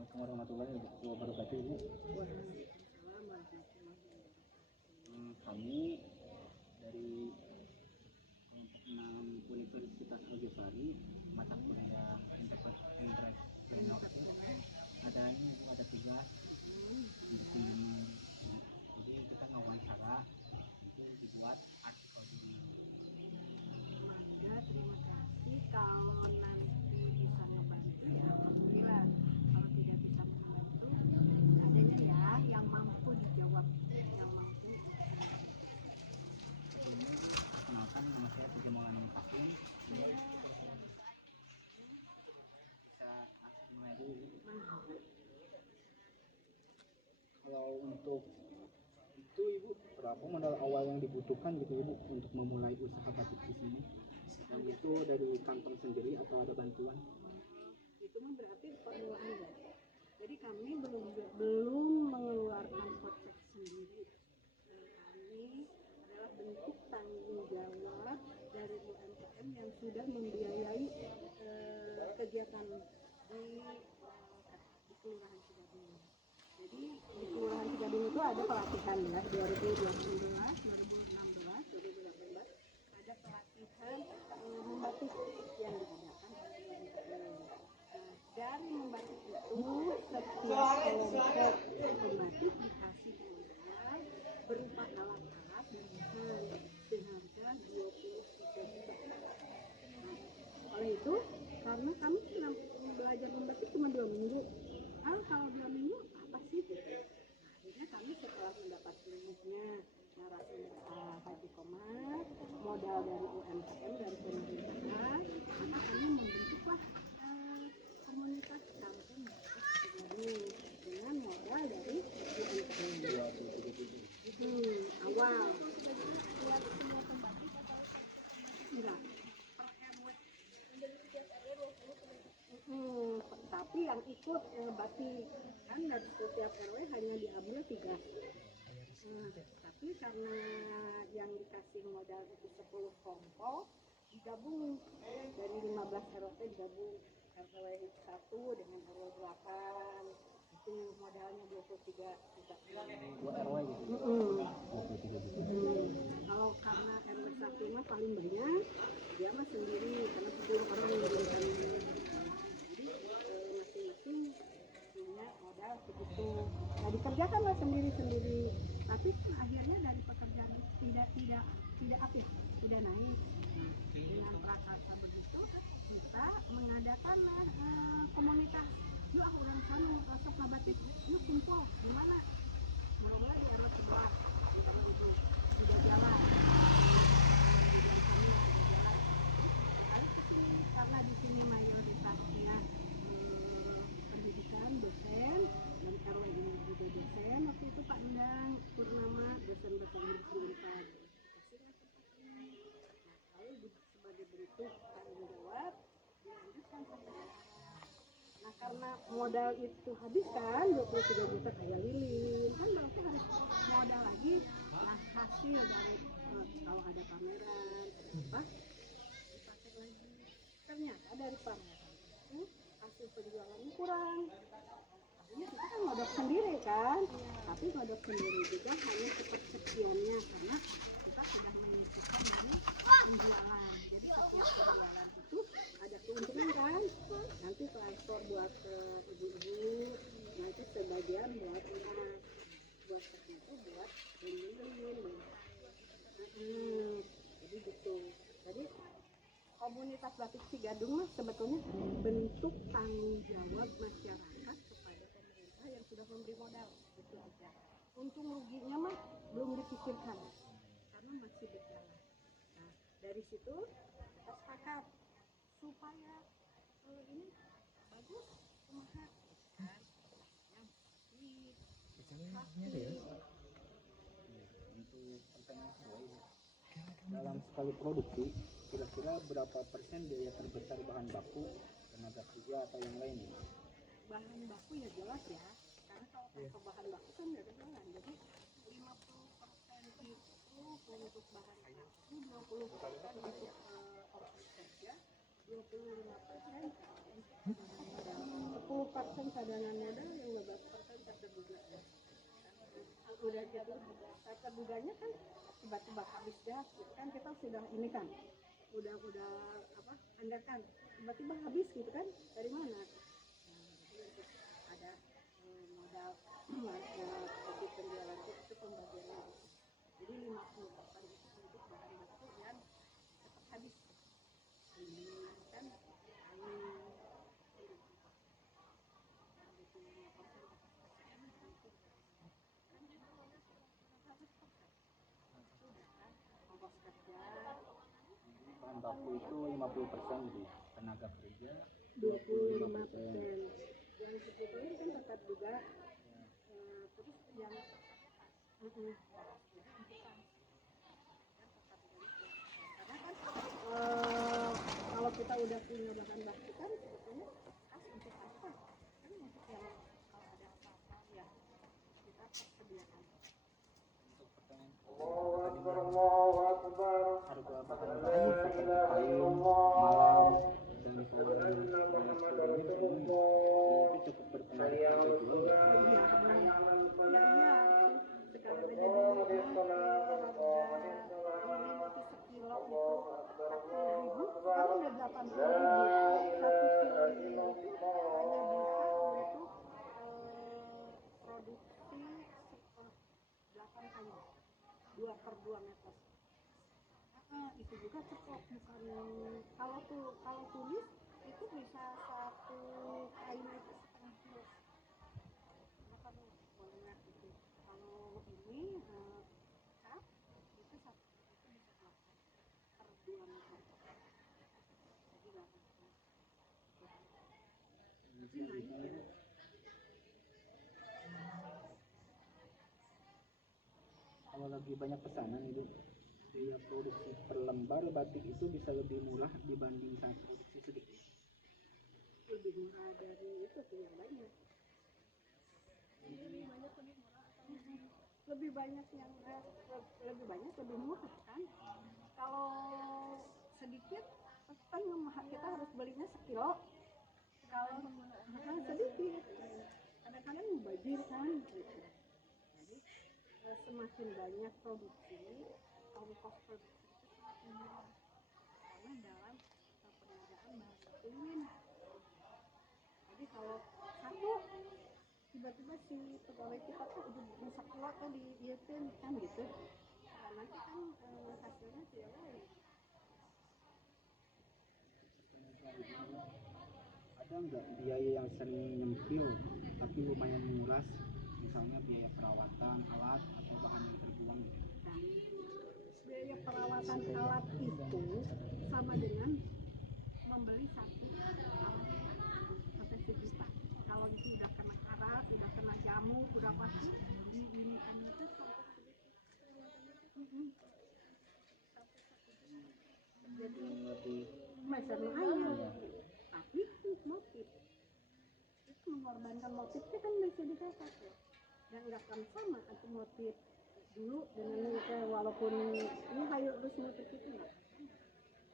Assalamualaikum warahmatullahi wabarakatuh, Ibu. Waalaikumsalam warahmatullahi wabarakatuh. Kami dari kelompok 6 Universitas Al-Ghazali, mata kuliah entrepreneur itu ada ini, Ibu, ada tugas untuk kunjungan. Jadi kita ngawancara, itu dibuat artikel di Mangga, terima kasih. Kalau nanti bisa ngebantu ya alhamdulillah. Kalau tidak bisa membantu, adanya ya yang mampu dijawab, yang mampu. sebelumnya. Perkenalkan, nama saya Puja Maulana Mutakin. Ini bisa langsung mulai dulu. Kalau untuk itu, Ibu, berapa modal awal yang dibutuhkan gitu, Ibu, untuk memulai usaha batik di sini? Dan itu dari kantong sendiri atau ada bantuan? Itu mah berarti permulaan ya. Jadi kami belum mengeluarkan kocek sendiri. Kami adalah bentuk tanggung jawab dari UMKM yang sudah membiayai kegiatan di Kelurahan Cigadung. Jadi di Kelurahan Cigadung itu ada pelatihan ya 2012, 2016, 2018 ada pelatihan membatik yang diadakan oleh UMKM. Nah, dari membatik itu setiap kelompok pembatik dikasih modal berupa alat-alat dan bahan seharga 23 juta. Nah, oleh itu karena kami belajar membatik cuma 2 minggu. Kalau 2 minggu apa sih? Akhirnya kami setelah mendapat ilmunya narasumber Haji Komar, modal dari UMKM dari pemerintah, maka kami membentuklah komunitas kampung batik Cigadung dengan modal dari UMKM. Awal enggak per RW. Tapi yang ikut batik kan dari setiap RW hanya diambil 3. Tapi karena yang dikasih modal itu 10 kelompok digabung dari 15 RW digabung RW 1 dengan RW 8 itu modalnya 23 juta. Buat RW gitu. Kalau karena RW 1 mah paling banyak dia mah sendiri karena 10 orang yang berencana. Jadi masing-masing punya modal segitu. Nah dikerjakanlah sendiri-sendiri. Tapi kan akhirnya dari pekerjaan itu tidak apa ya, tidak naik. Nah, dengan prakarsa begitu kita mengadakan komunitas. Yuk orang sana resep ngabatik, yuk kumpul di mana? Mulai di RW 11, di RW itu sudah jalan. Tujuan kami sudah jalan. Kali ke sini karena di sini mayoritasnya pendidikan dosen dan RW ini juga dosen. Waktu itu Pak Endang Purnama dosen bahasa Inggris di Unpad. Kasihlah tempat ini. Nah, lalu sebagai bentuk tanggung jawab dilanjutkan sampai sekarang. Nah karena modal itu habis kan 23 juta kayak lilin kan berarti harus modal lagi. Nah hasil dari kalau ada pameran apa dipakai lagi. Ternyata dari pameran itu hasil penjualannya kurang. Akhirnya kita kan ngodok sendiri kan. Tapi ngodok sendiri juga hanya sepersekiannya karena kita sudah menyisihkan dari penjualan. Jadi setiap penjualan itu ada keuntungan kan. Nanti transfer buat ibu-ibu, nanti sebagian buat anak, buat itu buat lilin. Jadi gitu. Jadi komunitas batik Cigadung mah sebetulnya bentuk tanggung jawab masyarakat kepada pemerintah yang sudah memberi modal itu aja. Untung ruginya mah belum dipikirkan karena masih berjalan. Nah dari situ kita sepakat supaya ini bagus kumaha kan yang Untuk pertanyaan kedua, Ibu, dalam sekali produksi kira-kira berapa persen biaya terbesar bahan baku, tenaga kerja atau yang lain? bahan baku ya jelas ya karena kalau tanpa bahan baku kan nggak ada jalan. Jadi 50% itu untuk bahan baku, 20% untuk ongkos kerja, 25% untuk cadangan modal, 10% cadangan modal, yang 15% tak terduga. Udah gitu, tak terduganya kan tiba-tiba habis gas, gitu kan kita sudah ini kan, udah apa, anggarkan, tiba-tiba habis gitu kan, dari mana? Ada modal profit penjualan itu pembagiannya. Jadi 50% itu untuk bahan baku yang cepat habis. Ini kan angin, ongkos kerja Bahan baku itu 50% gitu, tenaga kerja 25%. Yang sebetulnya kan tetap juga terus yang karena kan kalau kita udah punya bahan baku kan sebetulnya kas untuk apa? Kan untuk yang kalau ada apa-apa ya kita persediaan. untuk pertanyaan harga bahan baku seperti kain, malam, dan pewarna dan sebagainya itu cukup berpengaruh ke harga jual ya. Oh iya, ya iya. Sekarang aja dulu harga ini roti sekilo itu 40.000, sekarang udah 80.000. 1 kilo ini itu hanya bisa untuk produksi 8 kali, 2/2 meter. Itu juga cepet, bukan kalau tulis itu bisa satu kain itu 1/2 kilo. Bukan banyak gitu. Kalau ini cap itu satu itu bisa 8/2 meter. Jadi 8 kilo. Tapi naik ya. Kalau lagi banyak pesanan itu biaya produksi per lembar batik itu bisa lebih murah dibanding saat produksi sedikit. Lebih murah dari itu tuh yang banyak. Lebih banyak yang lebih banyak lebih murah kan. Kalau sedikit kan kita harus belinya sekilo. Kalau sedikit kadang-kadang mubazir kan gitu. Jadi semakin banyak produksi, ongkos produksi itu semakin murah karena dalam pengadaan bahasa tulen. Jadi kalau satu tiba-tiba si pegawai kita tuh udah bisa keluar tuh di IETN kan gitu, nah, nanti kan hasilnya tidak baik. Ada nggak biaya yang sering nyempil tapi lumayan menguras, misalnya biaya perawatan alat atau bahan yang terbuang gitu? Nah, biaya perawatan alat itu sama dengan membeli satu alat sampai sejuta. Kalau itu udah kena karat, udah kena jamur, udah pasti diinikan itu sampai sejuta. Jadi macam lain. Tapi itu motif. Itu mengorbankan motifnya kan bisa dikatakan ya. Dan nggak akan sama itu motif dulu dengan ini walaupun ini hayu terus motif itu nggak.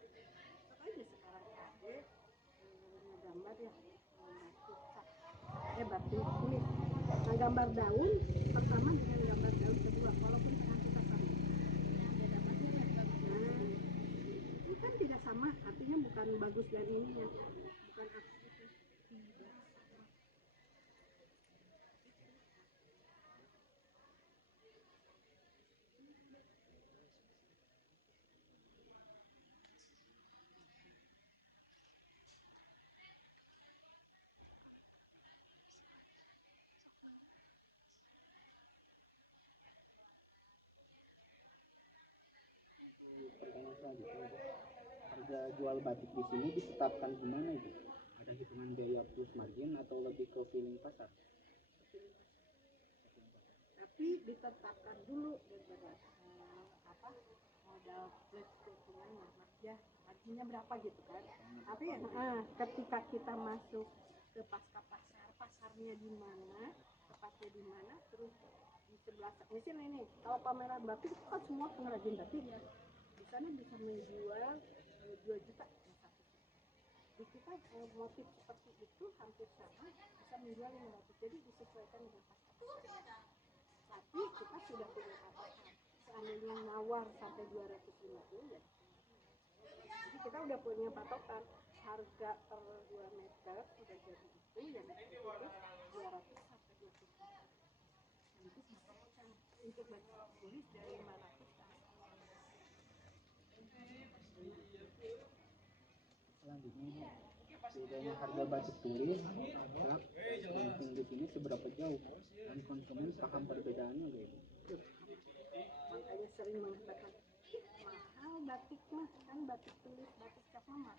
Tetap aja sekarang ada gambar ya batik kulit. Nah gambar daun pertama dengan gambar daun kedua walaupun tengah kita sama. Nah itu kan tidak sama, artinya bukan bagus dan ininya, bukan aksi itu tidak sama. Pertanyaan selanjutnya, harga jual batik di sini ditetapkan gimana itu? Ada hitungan biaya plus margin atau lebih ke feeling pasar? Tapi ditetapkan dulu daripada apa modal plus keuntungannya marginnya berapa gitu kan. Tapi ketika kita masuk ke pasca pasarnya di mana, tepatnya di mana, terus di sebelah misalnya ini kalau pameran batik itu kan semua pengrajin batik ya, di sana bisa menjual 2 juta satu. di kita motif seperti itu hampir sama bisa menjual 500, jadi disesuaikan dengan pasar. Tapi kita sudah punya patokan, seandainya nawar sampai 250 ya. Jadi kita udah punya patokan harga per 2 meter udah jadi itu yang itu 200 sampai 200. Nanti patokan untuk baca tulis dari 500 ke atas. Selanjutnya bedanya harga batik tulis dan printing di sini seberapa jauh dan konsumen paham perbedaannya gak itu? Makanya sering mengatakan mahal batik mah, kan batik tulis batik cap mah